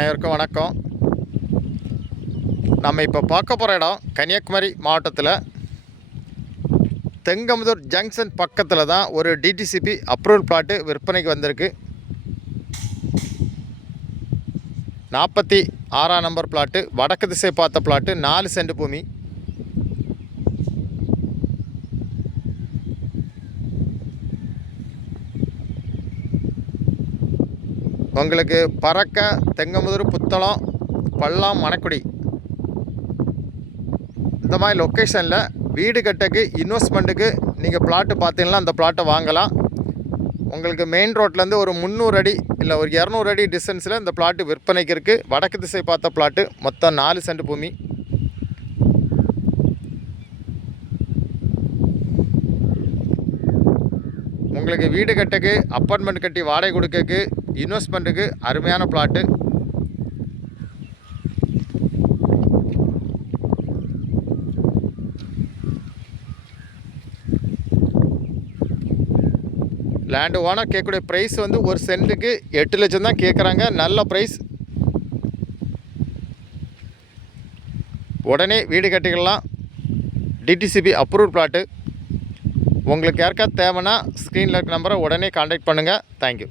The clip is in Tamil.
அனைவருக்கும் வணக்கம். நம்ம இப்போ பார்க்க போகிற இடம் கன்னியாகுமரி மாவட்டத்தில் தெங்கமுதூர் ஜங்ஷன் பக்கத்தில் தான் ஒரு டிடிசிபி அப்ரூவல் பிளாட்டு விற்பனைக்கு வந்திருக்கு. 46ஆம் நம்பர் பிளாட்டு, வடக்கு திசை பார்த்த பிளாட்டு, 4 சென்ட் பூமி. உங்களுக்கு பறக்க, தெங்கமுதூர், புத்தளம், பள்ளம், மணக்குடி இந்த மாதிரி லொக்கேஷனில் வீடு கட்டக்கு இன்வெஸ்ட்மெண்ட்டுக்கு நீங்கள் பிளாட்டு பார்த்தீங்கன்னா அந்த பிளாட்டை வாங்கலாம். உங்களுக்கு மெயின் ரோட்லேருந்து ஒரு 300 அடி இல்லை ஒரு 200 அடி டிஸ்டன்ஸில் இந்த பிளாட்டு விற்பனைக்கு இருக்குது. வடக்கு திசை பார்த்த பிளாட்டு, மொத்தம் 4 சென்ட் பூமி. உங்களுக்கு வீடு கட்டக்கு, அப்பார்ட்மெண்ட் கட்டி வாடகை கொடுக்கக்கு, இன்வெஸ்ட்மெண்ட்டுக்கு அருமையான பிளாட்டு. லேண்டு ஓனர் கேட்கக்கூடிய ப்ரைஸ் வந்து ஒரு சென்ட்டுக்கு 8 லட்சம் தான் கேட்குறாங்க. நல்ல ப்ரைஸ். உடனே வீடு கட்டிக்கலாம். DTCP approval plot. உங்களுக்கு யாருக்காவது தேவைன்னா ஸ்க்ரீனில் இருக்க நம்பரை உடனே கான்டாக்ட் பண்ணுங்கள். தேங்க்யூ.